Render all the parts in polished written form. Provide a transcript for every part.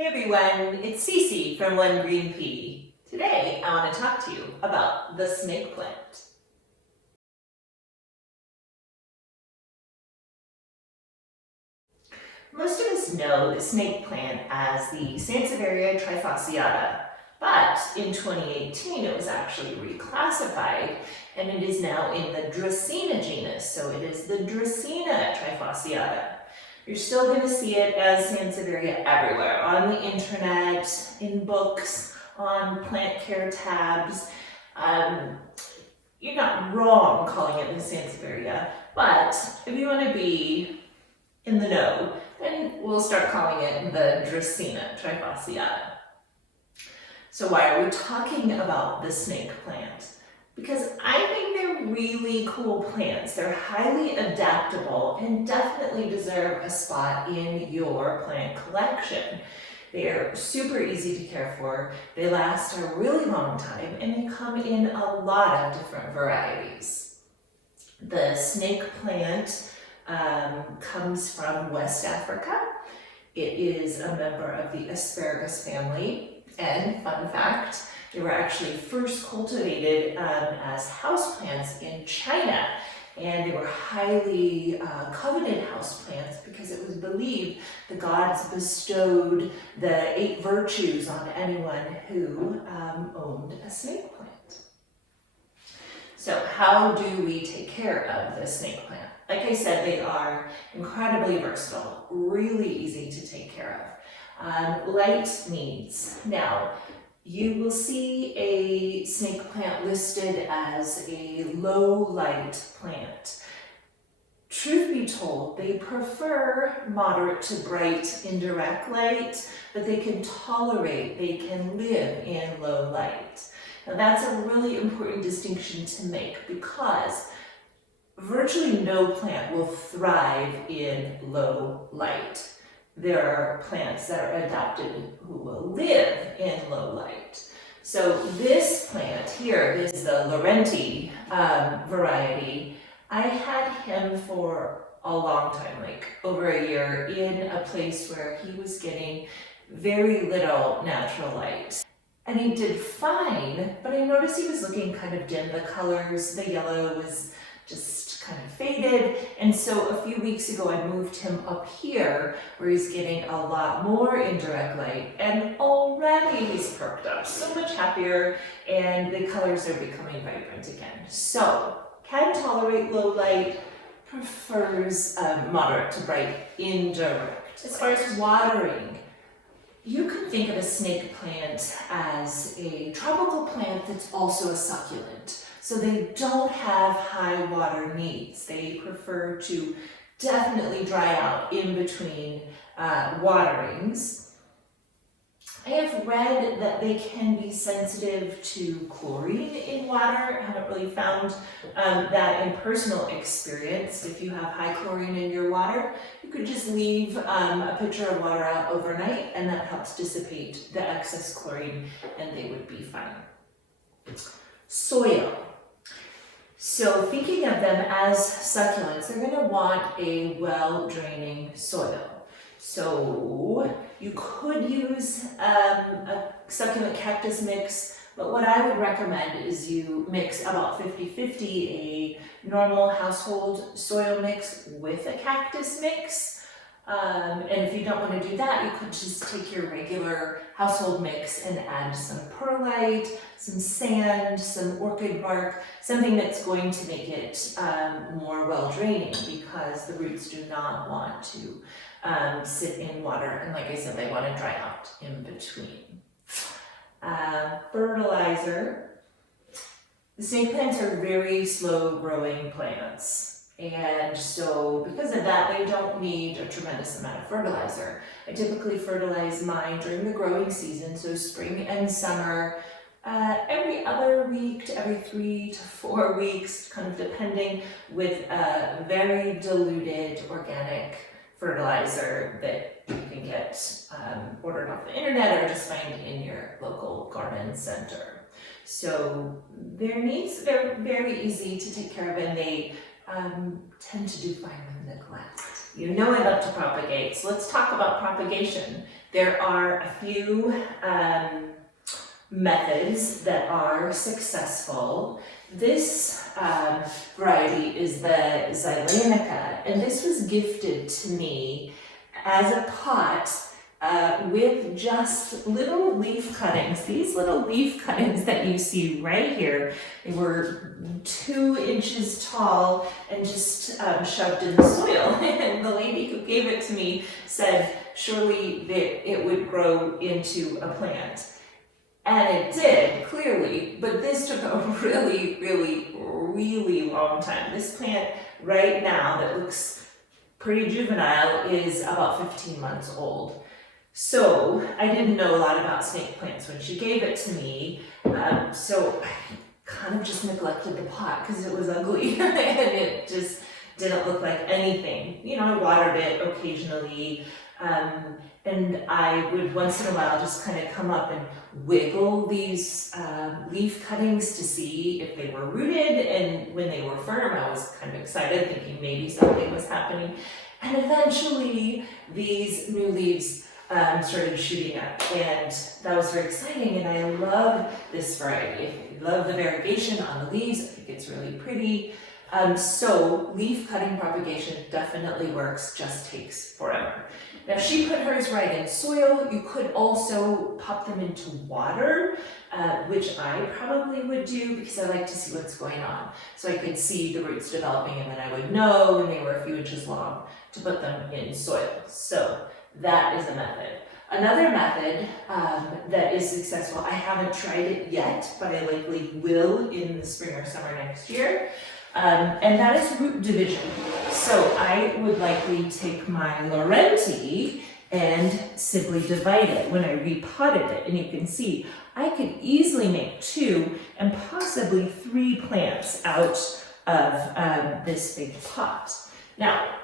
Hey everyone, it's Cece from One Green Pea. Today I want to talk to you about the snake plant. Most of us know the snake plant as the Sansevieria Trifasciata, but in 2018 it was actually reclassified and it is now in the Dracaena genus, so it is the Dracaena Trifasciata. You're still going to see it as Sansevieria everywhere, on the internet, in books, on plant care tabs. You're not wrong calling it the Sansevieria, but if you want to be in the know, then we'll start calling it the Dracaena Trifasciata. So why are we talking about the snake plant? Because I think they're really cool plants. They're highly adaptable and definitely deserve a spot in your plant collection. They're super easy to care for, they last a really long time, and they come in a lot of different varieties. The snake plant comes from West Africa. It is a member of the asparagus family, and fun fact, they were actually first cultivated as houseplants in China, and they were highly coveted houseplants because it was believed the gods bestowed the 8 virtues on anyone who owned a snake plant. So how do we take care of the snake plant? Like I said, they are incredibly versatile, really easy to take care of. Light needs. Now, you will see a snake plant listed as a low light plant. Truth be told, they prefer moderate to bright indirect light, but they can live in low light. Now that's a really important distinction to make because virtually no plant will thrive in low light. There are plants that are adapted who will live in low light. So this plant here is the Laurentii variety. I had him for a long time, like over a year, in a place where he was getting very little natural light. And he did fine, but I noticed he was looking kind of dim. The colors, the yellow was just kind of faded, and so a few weeks ago I moved him up here where he's getting a lot more indirect light, and already he's perked up, so much happier, and the colors are becoming vibrant again. So, can tolerate low light, prefers moderate to bright indirect. As far as watering, you can think of a snake plant as a tropical plant that's also a succulent. So they don't have high water needs. They prefer to definitely dry out in between waterings. I have read that they can be sensitive to chlorine in water. I haven't really found that in personal experience. If you have high chlorine in your water, you could just leave a pitcher of water out overnight, and that helps dissipate the excess chlorine, and they would be fine. Soil. So thinking of them as succulents, they're going to want a well-draining soil. So you could use a succulent cactus mix, but what I would recommend is you mix about 50-50 a normal household soil mix with a cactus mix. And if you don't want to do that, you could just take your regular household mix and add some perlite, some sand, some orchid bark, something that's going to make it more well-draining, because the roots do not want to sit in water, and like I said, they want to dry out in between. Fertilizer. The snake plants are very slow-growing plants. And so because of that, they don't need a tremendous amount of fertilizer. I typically fertilize mine during the growing season, so spring and summer, every other week to every 3 to 4 weeks, kind of depending, with a very diluted organic fertilizer that you can get ordered off the internet or just find in your local garden center. So they're very easy to take care of, and they tend to do fine with neglect. You know I love to propagate, so let's talk about propagation. There are a few methods that are successful. This variety is the Zylanica, and this was gifted to me as a pot with just little leaf cuttings. These little leaf cuttings that you see right here, they were 2 inches tall and just shoved in the soil. And the lady who gave it to me said, surely that it would grow into a plant. And it did, clearly, but this took a really, really, really long time. This plant right now that looks pretty juvenile is about 15 months old. So I didn't know a lot about snake plants when she gave it to me, so I kind of just neglected the pot because it was ugly and it just didn't look like anything. You know, I watered it occasionally, and I would once in a while just kind of come up and wiggle these leaf cuttings to see if they were rooted, and when they were firm I was kind of excited, thinking maybe something was happening. And eventually these new leaves started shooting up, and that was very exciting, and I love this variety. I love the variegation on the leaves. I think it's really pretty. So leaf cutting propagation definitely works, just takes forever. Now she put hers right in soil. You could also pop them into water, which I probably would do because I like to see what's going on. So I could see the roots developing, and then I would know when they were a few inches long to put them in soil. So that is a method. Another method that is successful, I haven't tried it yet, but I likely will in the spring or summer next year, and that is root division. So I would likely take my Laurentii and simply divide it when I repotted it, and you can see I could easily make 2 and possibly 3 plants out of this big pot. Now,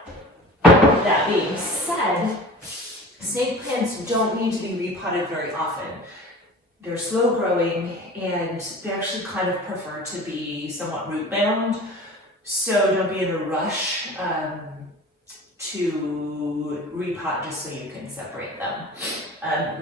that being said, snake plants don't need to be repotted very often. They're slow growing, and they actually kind of prefer to be somewhat root bound. So don't be in a rush to repot just so you can separate them.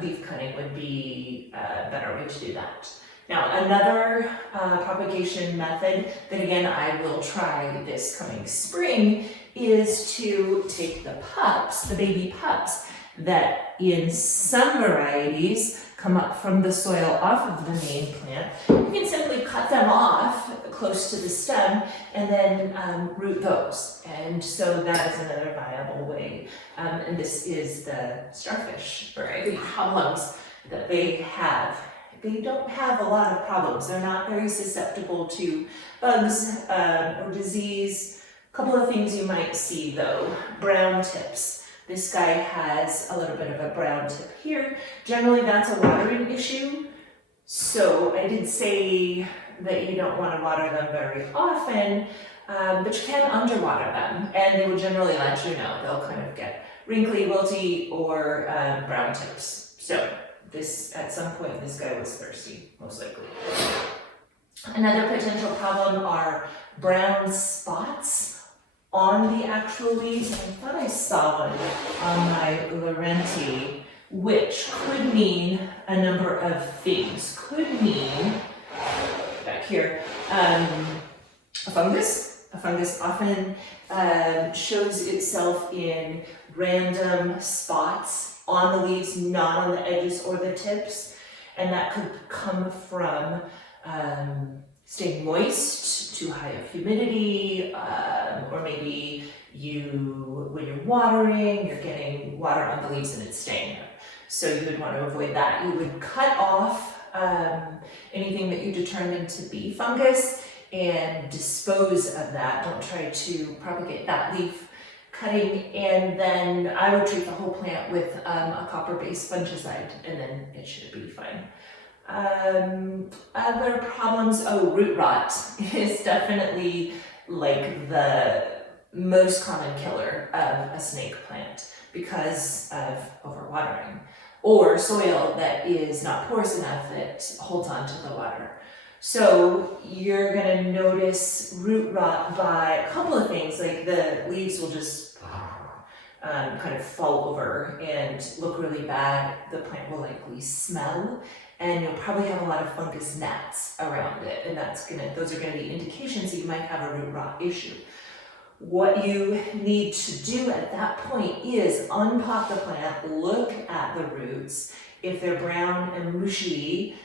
Leaf cutting would be a better way to do that. Now, another propagation method that again I will try this coming spring is to take the pups, the baby pups, that in some varieties come up from the soil off of the main plant. You can simply cut them off close to the stem and then root those. And so that is another viable way. And this is the starfish variety. Problems that they have. They don't have a lot of problems. They're not very susceptible to bugs or disease. A couple of things you might see though. Brown tips. This guy has a little bit of a brown tip here. Generally that's a watering issue. So I did say that you don't want to water them very often, but you can underwater them, and they will generally let you know. They'll kind of get wrinkly, wilty, or brown tips. So this, at some point, this guy was thirsty, most likely. Another potential problem are brown spots on the actual leaves. I thought I saw one on my Laurentii, which could mean a number of things. Could mean, back here, a fungus. A fungus often shows itself in random spots on the leaves, not on the edges or the tips, and that could come from staying moist, too high of humidity, or maybe when you're watering, you're getting water on the leaves and it's staying there. So you would want to avoid that. You would cut off anything that you determine to be fungus and dispose of that. Don't try to propagate that leaf cutting, and then I would treat the whole plant with a copper-based fungicide, and then it should be fine. Other problems, root rot is definitely like the most common killer of a snake plant because of overwatering, or soil that is not porous enough that holds on to the water. So you're going to notice root rot by a couple of things, like the leaves will just kind of fall over and look really bad. The plant will likely smell, and you'll probably have a lot of fungus gnats around it, and those are gonna be indications that you might have a root rot issue. What you need to do at that point is unpot the plant, look at the roots. If they're brown and mushy,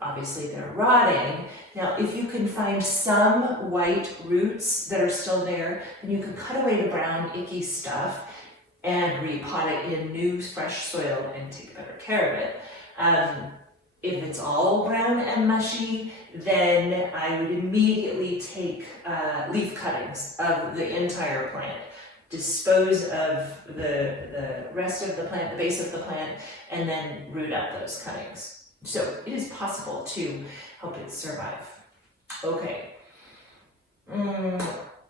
obviously they're rotting. Now, if you can find some white roots that are still there, then you can cut away the brown, icky stuff and repot it in new, fresh soil and take better care of it. If it's all brown and mushy, then I would immediately take leaf cuttings of the entire plant, dispose of the rest of the plant, the base of the plant, and then root out those cuttings. So it is possible to help it survive. Okay.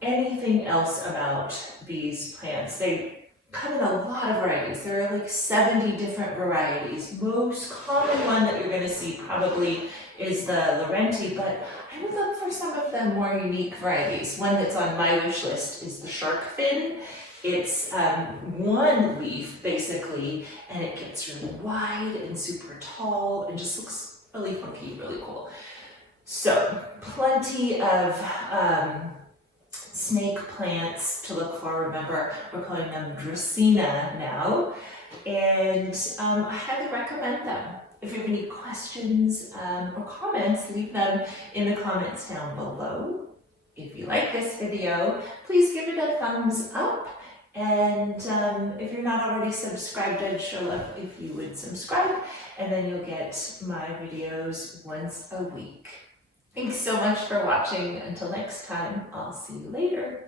Anything else about these plants? They come in a lot of varieties. There are like 70 different varieties. Most common one that you're going to see probably is the Laurentii, but I would look for some of the more unique varieties. One that's on my wish list is the shark fin. It's one leaf basically, and it gets really wide and super tall and just looks really funky, really cool. So plenty of snake plants to look for. Remember, we're calling them Dracaena now, and I highly recommend them. If you have any questions or comments, leave them in the comments down below. If you like this video, please give it a thumbs up. And if you're not already subscribed, I'd sure love if you would subscribe, and then you'll get my videos once a week. Thanks so much for watching. Until next time, I'll see you later.